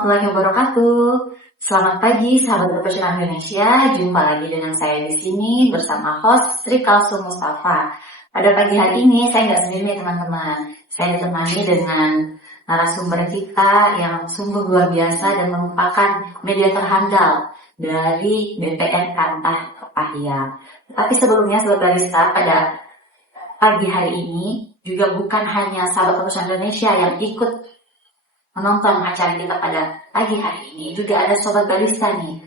warahmatullahi wabarakatuh. Selamat pagi sahabat profesional Indonesia. Jumpa lagi dengan saya di sini bersama host Sri Kalsum Mustafa. Pada pagi hari ini saya nggak sendiri teman-teman. Saya ditemani dengan narasumber kita yang sungguh luar biasa dan merupakan media terhandal dari BPN Kantah Kepahia. Tapi sebelumnya sahabat barista, pada pagi hari ini juga bukan hanya sahabat profesional Indonesia yang ikut menonton acara kita pada pagi hari ini, juga ada sobat barista nih.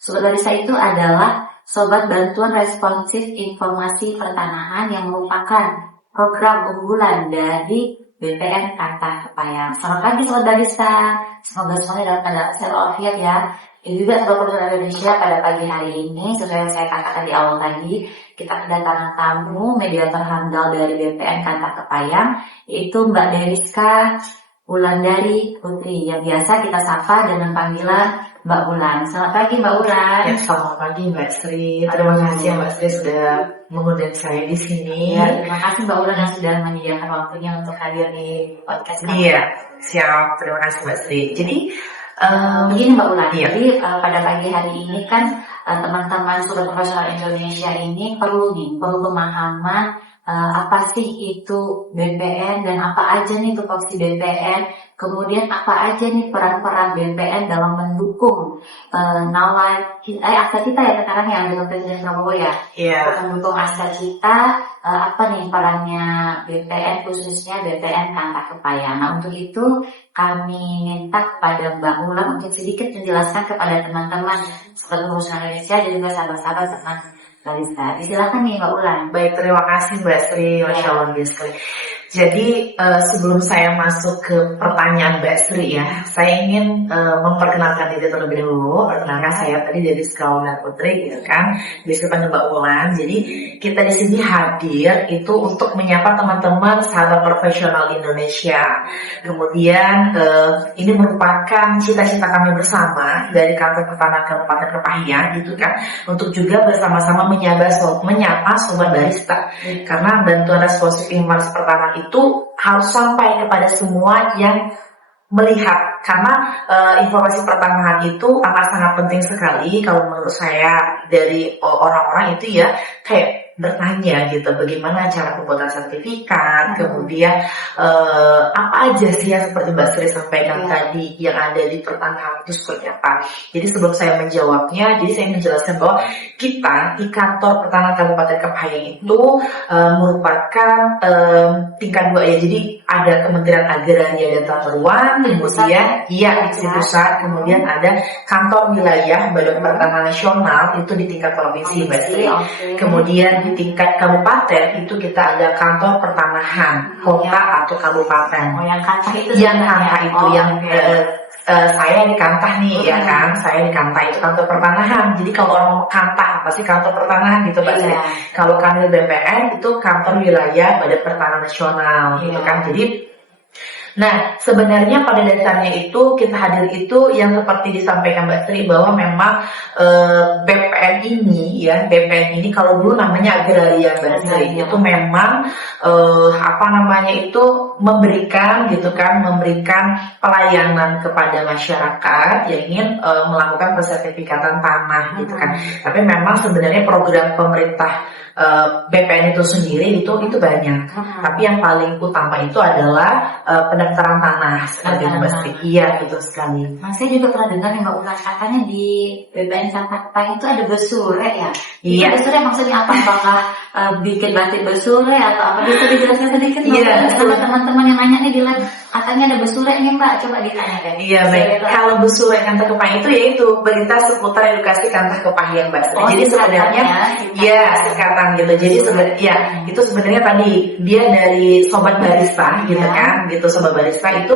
Sobat barista itu adalah sobat bantuan responsif informasi pertanahan yang merupakan program unggulan dari BPN Kantah Kepahia. Selamat pagi sobat barista, semoga semuanya dalam keadaan sehat walafiat ya. Ini juga sobat profesional Indonesia, pada pagi hari ini sesuai yang saya katakan di awal tadi, kita kedatangan tamu media terhandal dari BPN Kantah Kepahia, yaitu Mbak Deriska Wulandari Putri, yang biasa kita sapa dengan panggilan Mbak Wulan. Selamat pagi Mbak Wulan. Ya, selamat pagi Mbak Sri. Terima kasih ya Mbak Sri sudah mengundang saya di sini. Ya, terima kasih Mbak Wulan yang sudah menyediakan waktunya untuk hadir di podcast kami. Iya, siap. Terima kasih Mbak Sri. Jadi begini Mbak Wulan, iya. jadi pada pagi hari ini kan teman-teman sobat profesional Indonesia ini perlu pemahaman apa sih itu BPN dan apa aja nih tupoksi BPN, kemudian apa aja nih peran-peran BPN dalam mendukung aspek kita ya sekarang yang dengan Presiden Prabowo ya, mendukung aspek kita, apa nih perannya BPN, khususnya BPN Kantah Kepahia. Nah, untuk itu kami minta kepada Mbak Wulan untuk sedikit menjelaskan kepada teman-teman seperti profesional Indonesia dan juga sahabat-sahabat teman barista. Silakan nih Mbak Wulan. Baik, terima kasih Mbak Sri. Masya Allah sekali. Jadi sebelum saya masuk ke pertanyaan Mbak Sri ya, saya ingin memperkenalkan diri terlebih dahulu. Perkenalkan saya tadi dari Wulandari Putri, gitu kan, disebut Mbak Wulan. Jadi kita di sini hadir itu untuk menyapa teman-teman sahabat profesional Indonesia. Kemudian ini merupakan cita-cita kami bersama dari Kantor Pertanahan Kabupaten Kepahia, gitu kan, untuk juga bersama-sama menyapa sobat barista. Karena bantuan responsif informasi pertanahan itu harus sampai kepada semua yang melihat, karena informasi pertanahan itu akan sangat penting sekali kalau menurut saya dari orang-orang itu ya, kayak bertanya gitu, bagaimana cara pembuatan sertifikat, kemudian apa aja sih yang seperti Mbak Sri sampaikan tadi yang ada di pertanahan itu seperti apa. Jadi sebelum saya menjawabnya, jadi saya menjelaskan bahwa kita di Kantor Pertanahan Kabupaten Kepahia itu merupakan tingkat 2 ya. Jadi ada Kementerian Agraria dan Tata Ruang, kemudian di pusat, kemudian ada Kantor Wilayah Badan Pertanahan Nasional itu di tingkat provinsi Mbak Sri. Kemudian di tingkat kabupaten itu kita ada Kantor Pertanahan Kota atau Kabupaten. Yang Kantah itu saya di Kantah nih ya kan, saya di Kantah itu Kantor Pertanahan. Jadi kalau orang mau Kantah pasti Kantor Pertanahan gitu Mbak Sri. Kalau kami BPN itu Kantor Wilayah Badan Pertanahan Nasional gitu kan. Jadi nah, sebenarnya pada dasarnya itu kita hadir itu yang seperti disampaikan Mbak Sri bahwa memang BPN ini kalau dulu namanya Agraria Mbak Sri, itu memang memberikan pelayanan kepada masyarakat yang ingin melakukan pensertifikatan tanah gitu kan. Tapi memang sebenarnya program pemerintah BPN itu sendiri itu banyak. Tapi yang paling utama itu adalah pendaftaran tanah seperti itu Mbak Sri. Iya, betul sekali. Saya juga pernah dengar nih Mbak Wulan, katanya di BPN Kantah Kepahia itu ada besure ya. Iya. Besure maksudnya apa? Apakah bikin batik besure atau apa? Bisa dijelaskan sedikit Mbak? Iya. Sama teman-teman yang nanya nih bilang katanya ada besure nih Mbak, coba ditanya deh. Iya, baik. Kalau besure Kantah Kepahia itu yaitu berita seputar edukasi Kantah Kepahia Mbak Sri. Jadi sebenarnya singkatan gitu. Jadi sebenarnya itu sebenarnya tadi dia dari sobat barista gitu kan, gitu sobat barista itu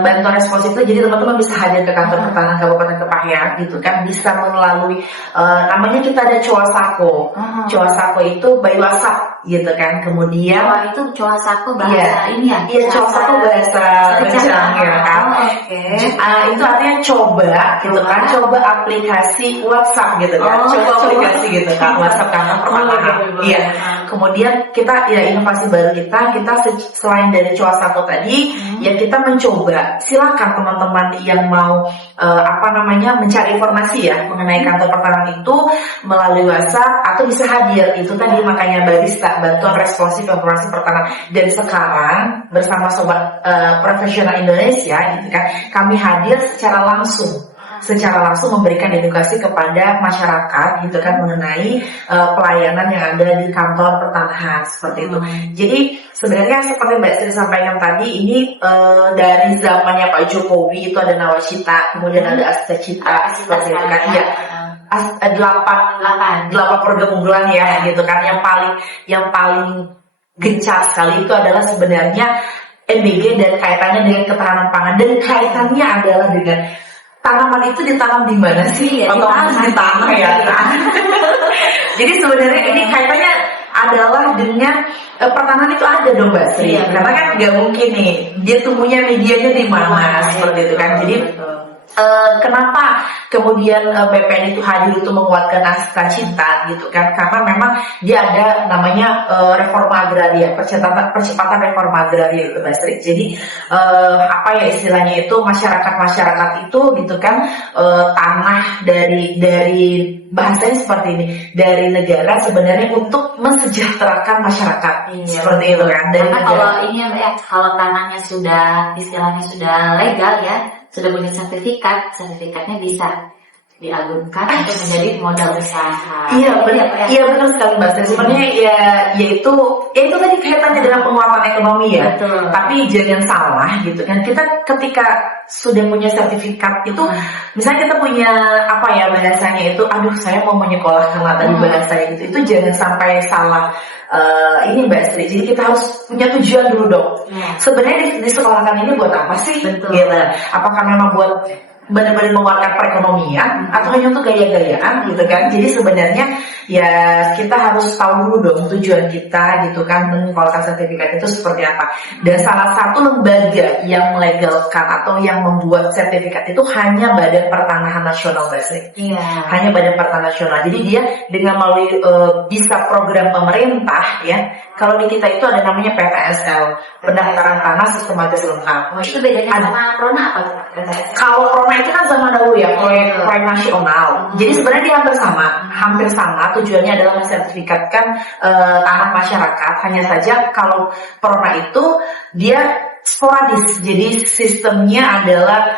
bantuan responsif itu. Jadi teman-teman bisa hadir ke Kantor Pertanahan Kabupaten Kepahia gitu kan, bisa melalui namanya kita ada Coasako. Coasako itu by WhatsApp gitu kan. Kemudian itu Coasako bahasa ini ya. Iya, Coasako bahasa Rejang ya kan. Itu artinya coba gitu kan, coba aplikasi WhatsApp gitu kan. Coba aplikasi gitu kan WhatsApp Kantor Pertanahan. Iya. kemudian kita ya inovasi baru kita selain dari COA 1 tadi, ya kita mencoba. Silakan teman-teman yang mau mencari informasi ya mengenai kantor pertanahan itu melalui WhatsApp atau bisa hadir. Itu tadi makanya barista, bantuan responsif informasi pertanahan. Dan sekarang bersama sobat profesional Indonesia gitu kan, kami hadir secara langsung memberikan edukasi kepada masyarakat gitu kan mengenai pelayanan yang ada di kantor pertanahan seperti itu. Jadi sebenarnya seperti Mbak Sri sampaikan tadi, ini dari zamannya Pak Jokowi itu ada Nawacita, kemudian ada Astacita seperti itu kan. Ya, 8 program unggulan ya gitu kan, yang paling gencar sekali itu adalah sebenarnya MBG dan kaitannya dengan ketahanan pangan, dan kaitannya adalah dengan tanaman itu ditanam di mana sih? Otomatis di tanah ya. Jadi sebenarnya ini kaitannya adalah dengan pertanahan itu ada dong Mbak Sri. Karena kan nggak mungkin nih dia tumbuhnya medianya di mana seperti itu kan. Jadi kenapa kemudian BPN itu hadir untuk menguatkan Astacita gitu kan? Karena memang dia ada namanya reforma agraria, percepatan reforma agraria itu Mbak Sri. Jadi istilahnya itu masyarakat itu gitu kan, tanah dari bahasanya seperti ini, dari negara sebenarnya untuk mensejahterakan masyarakat seperti itu kan. Karena kalau ini ya, kalau tanahnya sudah istilahnya sudah legal ya, sudah punya sertifikatnya bisa diagunkan untuk menjadi modal usaha. Iya benar sekali Mbak Sri. Sebenarnya itu tadi kaitannya dengan penguatan ekonomi ya. Betul. Tapi jangan salah gitu kan. Kita ketika sudah punya sertifikat itu, misalnya kita punya bahasanya itu, saya mau menyekolahkan tadi bahasanya gitu. Itu jangan sampai salah. Ini Mbak Sri. Jadi kita harus punya tujuan dulu dong. Sebenarnya di sekolahkan ini buat apa sih? Betul. Gitu. Apakah memang buat benar-benar menguatkan perekonomian atau hanya untuk gaya-gayaan gitu kan? Jadi sebenarnya ya kita harus tahu dulu dong tujuan kita gitu kan, mengeluarkan sertifikat itu seperti apa. Dan salah satu lembaga yang melegalkan atau yang membuat sertifikat itu hanya Badan Pertanahan Nasional Mbak Sri. Hanya Badan Pertanahan Nasional. Jadi dia dengan melalui bisa program pemerintah ya. Kalau di kita itu ada namanya PTSL, Pendaftaran Tanah Sistematis Lengkap. Itu bedanya sama Prona apa? Kalau Prona itu kan zaman dahulu ya, proyek nasional. Jadi sebenarnya dia hampir sama. Tujuannya adalah mensertifikatkan tanah masyarakat. Hanya saja kalau Prona itu dia sporadis. Jadi sistemnya adalah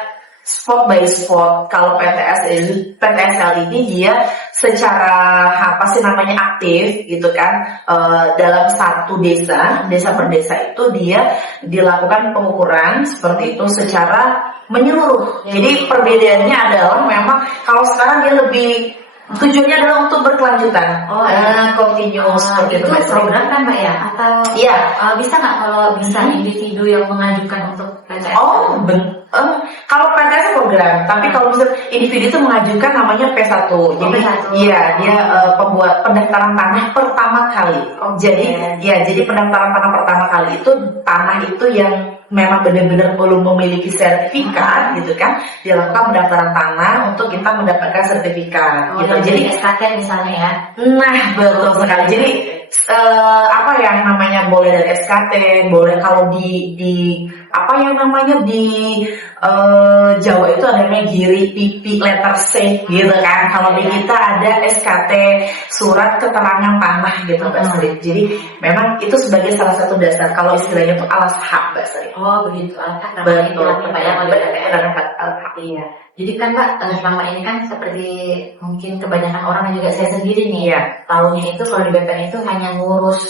spot by spot. Kalau PTSL ini dia secara aktif gitu kan, dalam satu desa per desa itu dia dilakukan pengukuran seperti itu secara menyeluruh. Jadi perbedaannya adalah memang kalau sekarang dia lebih tujuannya adalah untuk berkelanjutan, continuous seperti itu. Program kan Mbak ya? Atau bisa nggak kalau bisa individu yang mengajukan untuk PTS? Kalau PTS program, tapi kalau misalnya individu itu mengajukan namanya P1. Jadi dia pembuat pendaftaran tanah pertama kali. Jadi pendaftaran tanah pertama kali itu tanah itu yang memang benar-benar belum memiliki sertifikat gitu kan, dilakukan pendaftaran tanah untuk kita mendapatkan sertifikat gitu. Jadi SKT misalnya ya. Nah, betul sekali. Jadi boleh dari SKT, boleh kalau di Jawa itu ada namanya giri, pipi, letter C gitu kan. Kalau di kita ada SKT, surat keterangan tanah gitu Mbak Sri. Jadi memang itu sebagai salah satu dasar kalau istilahnya itu alas hak Mbak Sri. Oh begitu, alas hak namanya. Iya. Jadi kan Mbak, selama ini kan seperti mungkin kebanyakan orang dan juga saya sendiri nih tahunya itu kalau di BPN itu hanya ngurus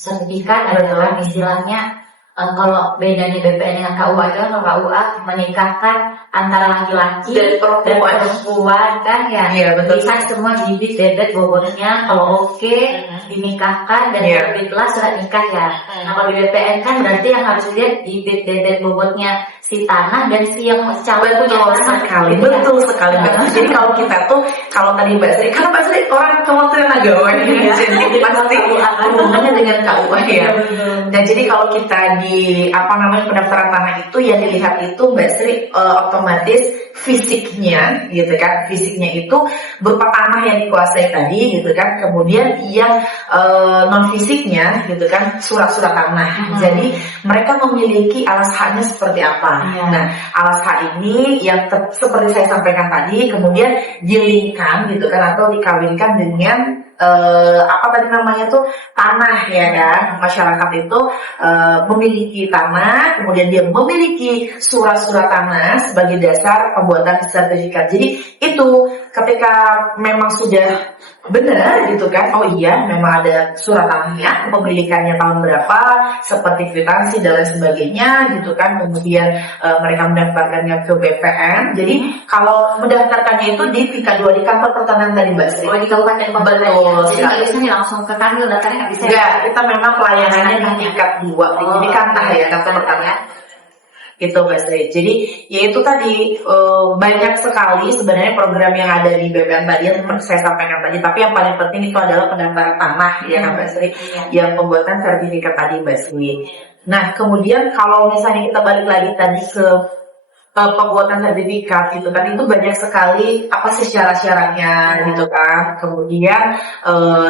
sertifikat adalah istilahnya. Kalau bedanya BPN dengan KUA itu kan KUA menikahkan antara laki-laki dan perempuan kan ya. Bisa semua bibit bebet bobotnya kalau oke dinikahkan dan terbitlah surat nikah ya. Nah kalau di BPN kan berarti yang harus dilihat bibit bebet bobotnya si tanah dan si yang calon punya tanah. Betul sekali Mbak. Jadi kalau kita tuh, kalau tadi Mbak Sri, karena Mbak Sri orang Kementerian Agama jadi pasti hubungannya dengan KUA ya. Dan jadi kalau kita dari pendaftaran tanah itu yang dilihat itu Mbak Sri otomatis fisiknya gitu kan, fisiknya itu berupa tanah yang dikuasai tadi gitu kan, kemudian yang non fisiknya gitu kan surat-surat tanah. Jadi mereka memiliki alas haknya seperti apa. Nah, alas hak ini yang seperti saya sampaikan tadi kemudian dilingkan gitu kan atau dikawinkan dengan tanah ya kan. Masyarakat itu memiliki tanah, kemudian dia memiliki surat-surat tanah sebagai dasar pembuatan sertifikat. Jadi itu ketika memang sudah benar gitu kan, oh iya memang ada surat tanahnya, kepemilikannya tahun berapa, seperti kwitansi dan lain sebagainya gitu kan, kemudian mereka mendaftarkannya ke BPN. Jadi kalau mendaftarkannya itu di tingkat 2 di kantor pertanahan tadi Mbak Sri. Oh, di kabupaten kota. Jadi nggak bisa nih langsung ke kantor daftarnya nggak bisa. Enggak, kita memang pelayanannya di tingkat 2 di kantor ya, kantor pertanahan. Gitu Mbak Sri. Jadi yaitu tadi banyak sekali sebenarnya program yang ada di BPN tadi yang seperti saya sampaikan tadi, tapi yang paling penting itu adalah pendaftaran tanah ya kan Mbak Sri, yang pembuatan sertifikat tadi Mbak Sri. Nah kemudian kalau misalnya kita balik lagi tadi ke pembuatan sertifikat gitu kan, itu banyak sekali apa sih syarat-syaratnya gitu kan. Kemudian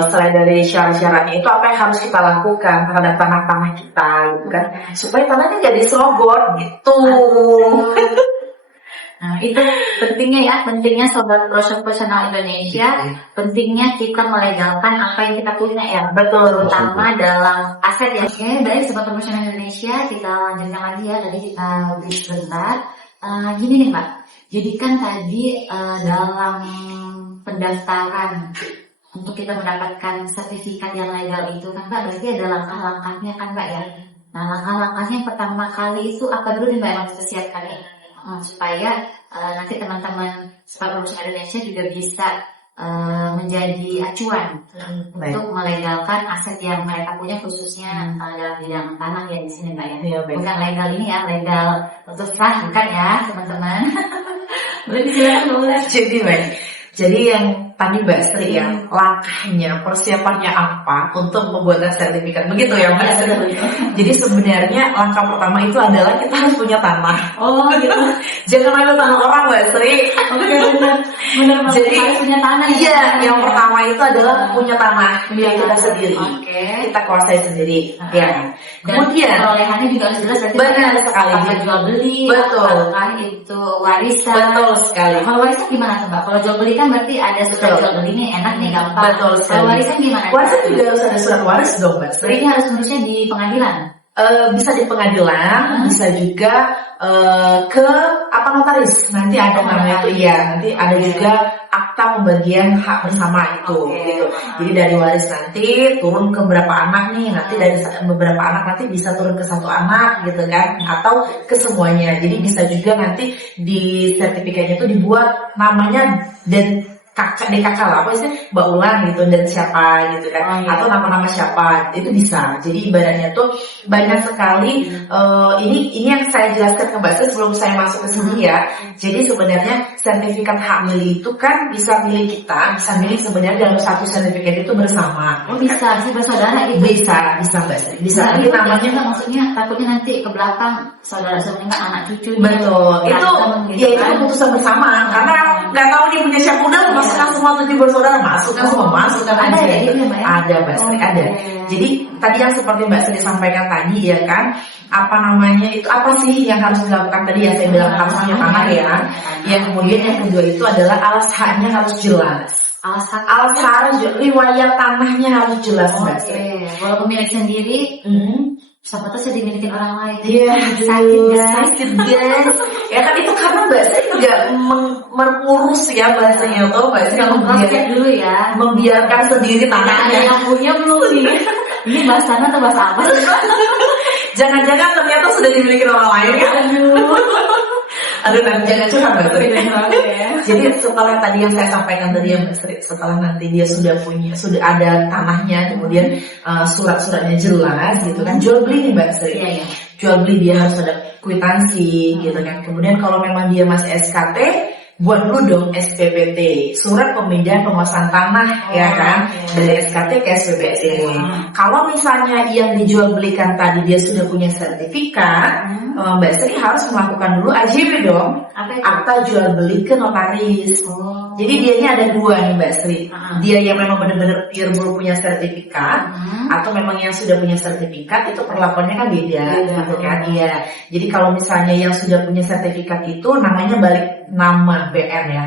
selain dari syarat-syaratnya itu apa yang harus kita lakukan terhadap tanah-tanah kita gitu kan, supaya tanahnya jadi slogor gitu. Nah itu pentingnya sobat profesional Indonesia, pentingnya kita melegalkan apa yang kita punya ya. Betul. Terutama dalam aset ya. Oke, baik sobat profesional Indonesia, kita lanjutkan lagi ya, tadi kita break sebentar. Gini nih Mbak, jadi kan tadi dalam pendaftaran untuk kita mendapatkan sertifikat yang legal itu kan Mbak, berarti ada langkah-langkahnya kan Mbak ya. Nah langkah-langkahnya yang pertama kali itu apa dulu nih Mbak yang harus disiapkan nih? Supaya nanti teman-teman sobat profesional Indonesia juga bisa menjadi acuan untuk melegalkan aset yang mereka punya, khususnya dalam bidang tanah ya di sini Mbak ya. Bukan legal ini ya, legal untuk sah bukan ya teman-teman. Boleh dijelaskan boleh. Jadi yang tadi Mbak Sri ya, langkahnya, persiapannya apa untuk membuat sertifikat, begitu ya Mbak Sri? Jadi sebenarnya langkah pertama itu adalah kita harus punya tanah. Oh gitu. Jangan ambil tanah orang Mbak Sri. Oke, benar. Jadi harus punya tanah. Iya, yang pertama itu adalah punya tanah milik kita sendiri. Kita kuasai sendiri. Ya. Kemudian perolehannya juga harus jelas. Benar sekali. Apakah jual beli? Betul. Apakah itu warisan? Betul sekali. Kalau warisan gimana tuh Mbak? Kalau jual beli kan berarti ada surat jual beli nih, enak nih, gampang. Betul sekali. Kalau warisan gimana? Warisan juga harus ada surat waris dong Mbak Sri. Ini harus ngurusnya di pengadilan. Bisa di pengadilan, bisa juga ke notaris. Nanti ada namanya itu ya. Nanti ada juga akta pembagian hak bersama itu. Gitu. Jadi dari waris nanti turun ke berapa anak nih. Nanti dari beberapa anak nanti bisa turun ke satu anak gitu kan, atau ke semuanya. Jadi bisa juga nanti di sertifikatnya itu dibuat namanya dan kakak lah, apa sih Mbak Ulan gitu dan siapa gitu kan, atau nama-nama siapa, itu bisa. Jadi ibaratnya tuh banyak sekali. Ini yang saya jelaskan ke Mbak Sri sebelum saya masuk ke sini ya. Jadi sebenarnya sertifikat hak milik itu kan bisa milik kita, bisa milik sebenarnya dalam satu sertifikat itu bersama. Oh bisa bersaudara gitu? Bisa Mbak Sri. Bisa. Nah, itu namanya maksudnya takutnya nanti ke belakang saudara-saudara anak cucu. Betul. Itu ya itu keputusan bersama, karena nggak tahu nih punya siapa, udah masukkan semua 7 bersaudara, masukkan ada aja. ya, itu ya Mbak ya? Ada Mbak Sri, ada. Jadi tadi yang seperti Mbak Sri sampaikan tadi ya kan, itu apa sih yang harus dilakukan tadi ya, saya bilang harus punya tanah ya. Yang kemudian yang kedua itu adalah alas haknya harus jelas. Alas hak riwayat tanahnya harus jelas Mbak Sri. Kalau pemilik sendiri, siapa tahu saya dimiliki orang lain. Iya, sakit guys. Ya kan itu karena Mbak Sri nggak mengurus ya bahasanya tuh, Mbak Sri dulu ya, membiarkan sendiri tanahnya. Yang punya belum nih. Ini bahasa tanah atau bahasa apa? Jangan-jangan ternyata sudah dimiliki orang lain kan? Aduh, nanti jangan curhat Mbak Sri. Jadi setelah tadi yang saya sampaikan tadi ya Mbak Sri, setelah nanti dia sudah ada tanahnya, kemudian surat-suratnya jelas gitu kan, jual beli nih Mbak Sri. Jual beli dia harus ada kwitansi gitu kan. Kemudian kalau memang dia masih SKT, buat dulu dong SPPT, surat pemindahan penguasaan tanah, ya kan, dari SKT ke SPPT. Kalau misalnya yang dijual belikan tadi dia sudah punya sertifikat, Mbak Sri harus melakukan dulu AJB dong, akta jual beli ke notaris. Jadi dianya ada dua nih Mbak Sri, dia yang memang benar-benar belum punya sertifikat, atau memang yang sudah punya sertifikat itu perlakuannya kan beda, gitu kan? Iya. Jadi kalau misalnya yang sudah punya sertifikat itu namanya balik nama BN ya.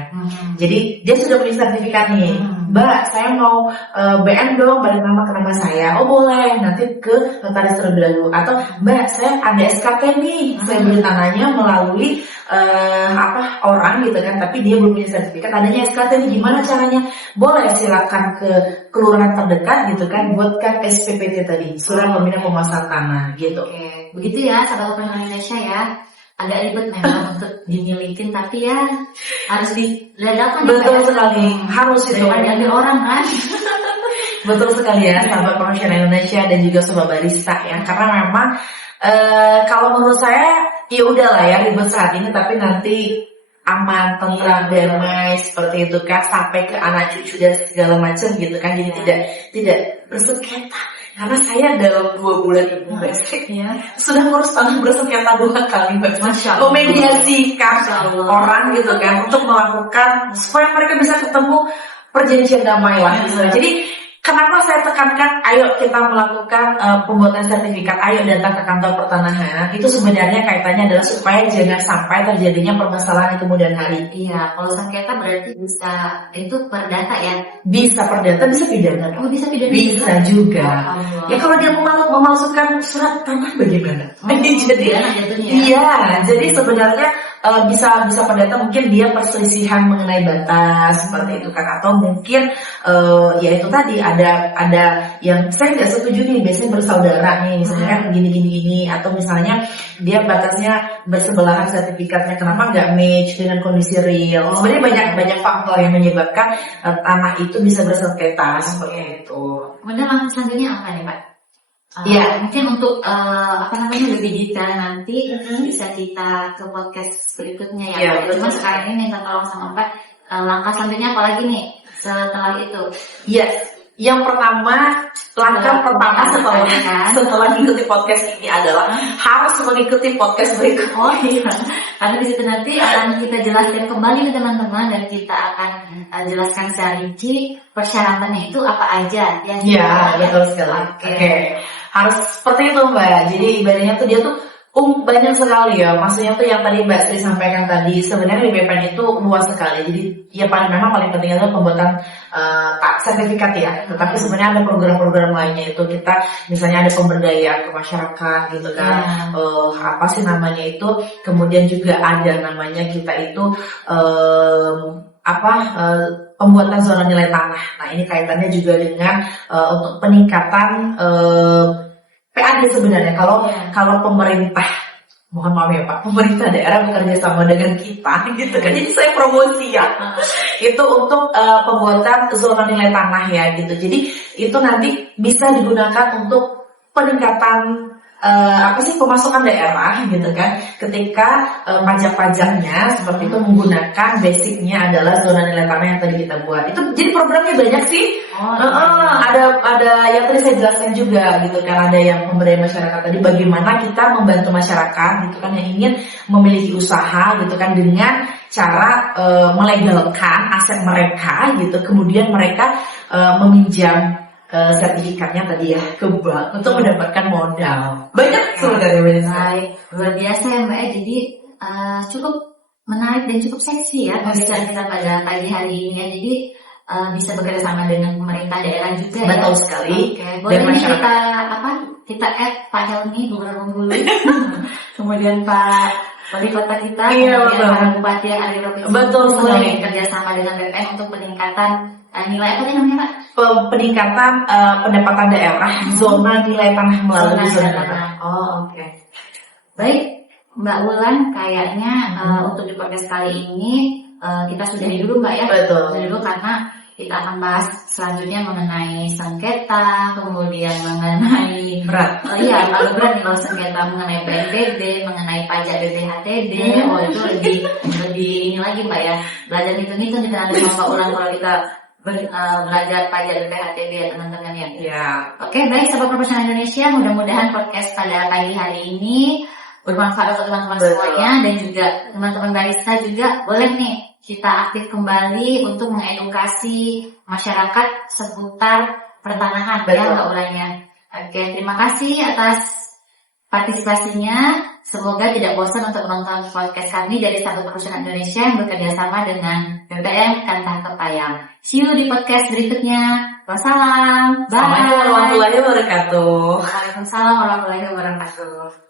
Jadi dia sudah punya sertifikat nih, Mbak, saya mau BN dong, balik nama ke nama saya. Oh boleh, nanti ke notaris terlebih dahulu. Atau Mbak, saya ada SKT nih, saya beli tanahnya melalui orang gitu kan, tapi dia belum punya sertifikat, adanya SKT nih, gimana caranya? Boleh, silakan ke kelurahan terdekat gitu kan, buatkan SPPT tadi, surat pemindahan penguasaan tanah gitu. Oke, begitu ya sahabat Opera Indonesia ya. Agak ribet memang untuk dimilikin, tapi ya harus diledakan. Betul sekali, harus itu kan diambil orang kan. Betul sekali ya sahabat profesional Indonesia dan juga sobat barista ya, karena memang kalau menurut saya ya udahlah ya ribet saat ini, tapi nanti aman, tentram, damai seperti itu kan, sampai ke anak cucu dan segala macam gitu kan, jadi tidak bersengketa. Karena saya dalam 2 bulan ini sudah ngurus tanah bersengketa 2 kali, memediasikan orang gitu kan, untuk melakukan supaya mereka bisa ketemu perjanjian damai lah. Jadi kenapa saya tekankan, ayo kita melakukan pembuatan sertifikat, ayo datang ke kantor pertanahan. Itu sebenarnya kaitannya adalah supaya jangan sampai terjadinya permasalahan di kemudian hari. Iya, kalau sengketa berarti bisa itu perdata ya? Bisa perdata, bisa pidana. Oh, bisa pidana. Bisa juga. Ya kalau dia memalsukan surat tanah bagaimana? Jadi iya, jadi sebenarnya bisa perdata, mungkin dia perselisihan mengenai batas seperti itu kan, atau mungkin ya itu tadi ada yang saya nggak setuju nih, biasanya bersaudara nih misalnya kan gini, atau misalnya dia batasnya bersebelahan sertifikatnya, kenapa nggak match dengan kondisi real. Sebenarnya banyak faktor yang menyebabkan tanah itu bisa bersengketa seperti itu. Kemudian langkah selanjutnya apa nih Pak? Ya, mungkin untuk lebih detail nanti bisa kita ke podcast berikutnya ya. Cuma sekarang ini minta tolong sama Pak, langkah selanjutnya apa lagi nih setelah itu? Yes. Yang pertama, langkah pertama setelah mengikuti podcast ini adalah harus mengikuti podcast berikutnya. Oh iya, karena di situ nanti akan kita jelaskan kembali ke teman-teman, dan kita akan jelaskan secara rinci persyaratannya itu apa aja. Iya, betul sekali. Oke. Harus seperti itu Mbak. Jadi ibaratnya tuh dia tuh banyak sekali ya. Maksudnya tuh yang tadi Mbak Sri sampaikan tadi, sebenarnya di BPN itu luas sekali. Jadi ya memang paling penting adalah pembuatan sertifikat ya. Tetapi sebenarnya ada program-program lainnya, itu kita misalnya ada pemberdayaan ke masyarakat gitu kan. Apa sih namanya itu? Kemudian juga ada namanya kita itu pembuatan zona nilai tanah. Nah ini kaitannya juga dengan untuk peningkatan PAD sebenarnya. Kalau pemerintah, mohon maaf ya Pak, pemerintah daerah bekerja sama dengan kita gitu kan. Jadi saya promosi ya. Itu untuk pembuatan zona nilai tanah ya gitu. Jadi itu nanti bisa digunakan untuk peningkatan pemasukan daerah gitu kan, ketika pajak-pajaknya seperti itu menggunakan basicnya adalah zona nilai tanah yang tadi kita buat. Itu jadi programnya banyak sih. Ada yang tadi saya jelaskan juga gitu kan, ada yang pemberdayaan masyarakat tadi, bagaimana kita membantu masyarakat gitu kan yang ingin memiliki usaha gitu kan, dengan cara melegalkan aset mereka gitu, kemudian mereka meminjam sertifikatnya tadi ya ke bank untuk mendapatkan modal. Banyak sebenarnya. Baik, luar biasa ya Mbak. Jadi cukup menarik dan cukup seksi ya pembicaraan kita pada pagi hari ini ya. Jadi bisa bekerja sama dengan pemerintah daerah juga. Betul sekali. Boleh kita add Pak Helmi, Gubernur Bengkulu, kemudian Pak Wali Kota kita, kemudian Pak Bupati yang ada di provinsi. Betul sekali. Kerjasama dengan BPN untuk peningkatan nilai apa namanya Pak? Peningkatan pendapatan daerah, zona nilai tanah melalui zona tanah. Oke. Baik, Mbak Wulan, kayaknya untuk di podcast kali ini kita sudahi dulu Mbak ya. Betul. Sudahi dulu karena kita akan bahas selanjutnya mengenai sengketa, kemudian mengenai Berat. iya kalau berat nih, kalau sengketa mengenai PNBP, mengenai pajak BPHTB, oh itu lebih ini lagi Mbak ya, belajar hitung-hitung kita nanti Mbak ulang kalau kita belajar pajak BPHTB ya teman-teman ya. Ya. Oke, baik sahabat profesional Indonesia, mudah-mudahan podcast pada pagi hari ini bermanfaat untuk teman-teman semuanya, dan juga teman-teman barista juga boleh nih kita aktif kembali untuk mengedukasi masyarakat seputar pertanahan ya Mbak Ulanya. Oke, terima kasih atas partisipasinya. Semoga tidak bosan untuk menonton podcast kami dari Sahabat Profesional Indonesia yang bekerja sama dengan BPM Kantah Kepayang. See you di podcast berikutnya. Wassalam. Bye. Assalamualaikum warahmatullahi wabarakatuh. Waalaikumsalam warahmatullahi wabarakatuh.